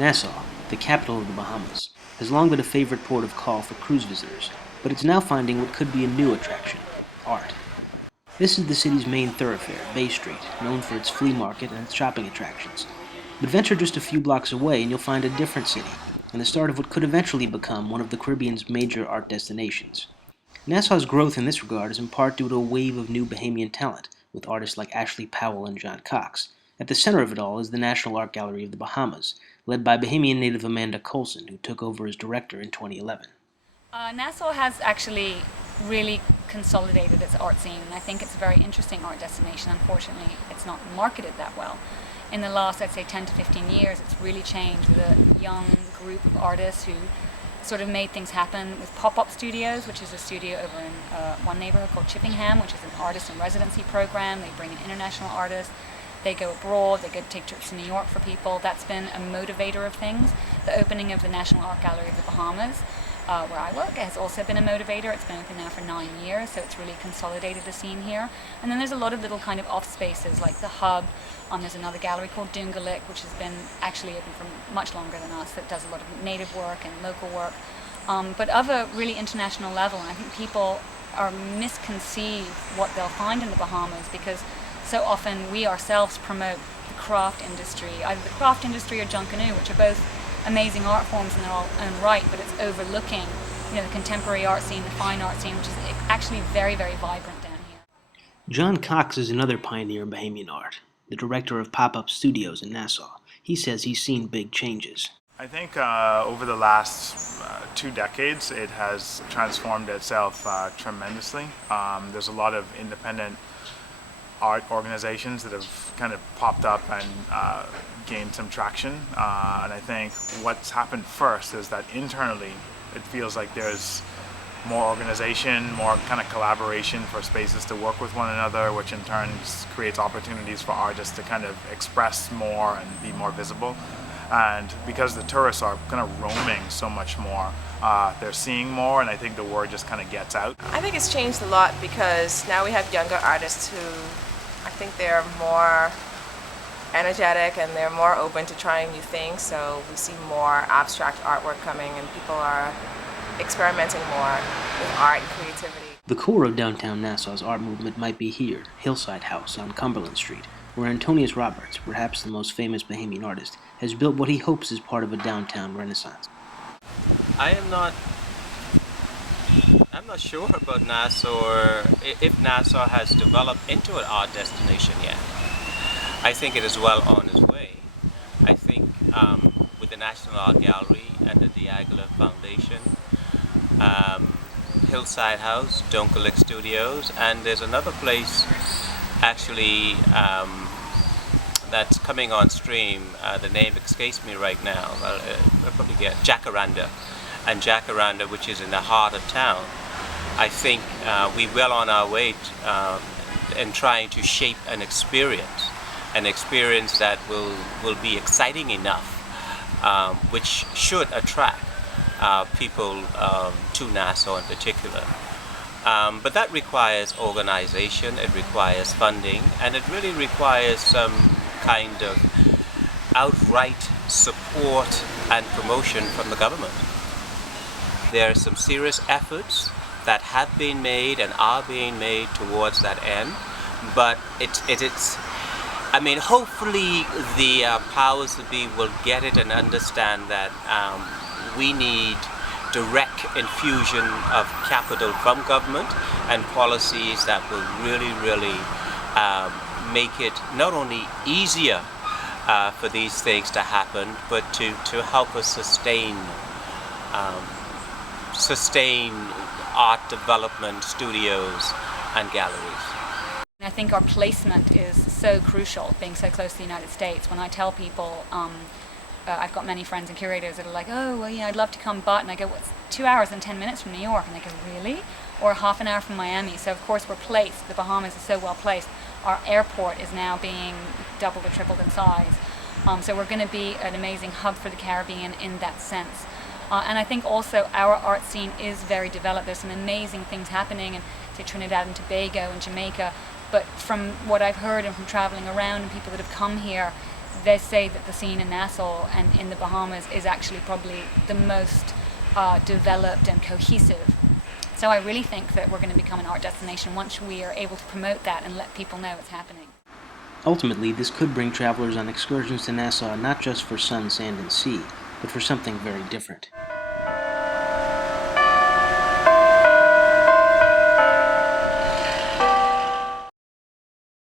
Nassau, the capital of the Bahamas, has long been a favorite port of call for cruise visitors, but it's now finding what could be a new attraction: art. This is the city's main thoroughfare, Bay Street, known for its flea market and its shopping attractions. But venture just a few blocks away and you'll find a different city, and the start of what could eventually become one of the Caribbean's major art destinations. Nassau's growth in this regard is in part due to a wave of new Bahamian talent, with artists like Ashley Powell and John Cox. At the center of it all is the National Art Gallery of the Bahamas, led by Bahamian native Amanda Colson, who took over as director in 2011. Nassau has actually really consolidated its art scene, and I think it's a very interesting art destination. Unfortunately, it's not marketed that well. In the last, I'd say, 10 to 15 years, it's really changed with a young group of artists who sort of made things happen with pop-up studios, which is a studio over in one neighborhood called Chippenham, which is an artist in residency program. They bring in international artists. They go abroad, they go take trips to New York for people. That's been a motivator of things. The opening of the National Art Gallery of the Bahamas, where I work, has also been a motivator. It's been open now for 9 years, so it's really consolidated the scene here. And then there's a lot of little kind of off spaces like the Hub. There's another gallery called Doongalik, which has been actually open for much longer than us, that does a lot of native work and local work, but of a really international level. And I think people are misconceive what they'll find in the Bahamas, because so often we ourselves promote the craft industry, either the craft industry or Junkanoo, which are both amazing art forms in their own right, but it's overlooking, the contemporary art scene, the fine art scene, which is actually very, very vibrant down here. John Cox is another pioneer in Bahamian art, the director of pop-up studios in Nassau. He says he's seen big changes. I think over the last 2 decades, it has transformed itself tremendously. There's a lot of independent art organizations that have kind of popped up and gained some traction. And I think what's happened first is that internally, it feels like there's more organization, more kind of collaboration for spaces to work with one another, which in turn creates opportunities for artists to kind of express more and be more visible. And because the tourists are kind of roaming so much more, they're seeing more, and I think the word just kind of gets out. I think it's changed a lot because now we have younger artists who, I think they're more energetic and they're more open to trying new things, so we see more abstract artwork coming and people are experimenting more with art and creativity. The core of downtown Nassau's art movement might be here, Hillside House on Cumberland Street, where Antonius Roberts, perhaps the most famous Bahamian artist, has built what he hopes is part of a downtown renaissance. I'm not sure about Nassau, or if Nassau has developed into an art destination yet. I think it is well on its way. I think with the National Art Gallery and the Diaghilev Foundation, Hillside House, Doongalik Studios, and there's another place actually that's coming on stream. The name escapes me right now. I'll probably get Jacaranda. And Jacaranda, which is in the heart of town. I think we're well on our way in trying to shape an experience that will be exciting enough, which should attract people to Nassau in particular. But that requires organization, it requires funding, and it really requires some kind of outright support and promotion from the government. There are some serious efforts that have been made and are being made towards that end, but hopefully the powers that be will get it and understand that we need direct infusion of capital from government and policies that will really make it not only easier for these things to happen, but to help us sustain art development studios and galleries. I think our placement is so crucial, being so close to the United States. When I tell people, I've got many friends and curators that are like, oh, well, I'd love to come, and I go, what's 2 hours and 10 minutes from New York? And they go, really? Or half an hour from Miami. So of course we're placed. The Bahamas is so well placed. Our airport is now being doubled or tripled in size. So we're going to be an amazing hub for the Caribbean in that sense. And I think also our art scene is very developed. There's some amazing things happening in, say, Trinidad and Tobago and Jamaica. But from what I've heard and from traveling around and people that have come here, they say that the scene in Nassau and in the Bahamas is actually probably the most developed and cohesive. So I really think that we're going to become an art destination once we are able to promote that and let people know it's happening. Ultimately, this could bring travelers on excursions to Nassau not just for sun, sand, and sea, but for something very different.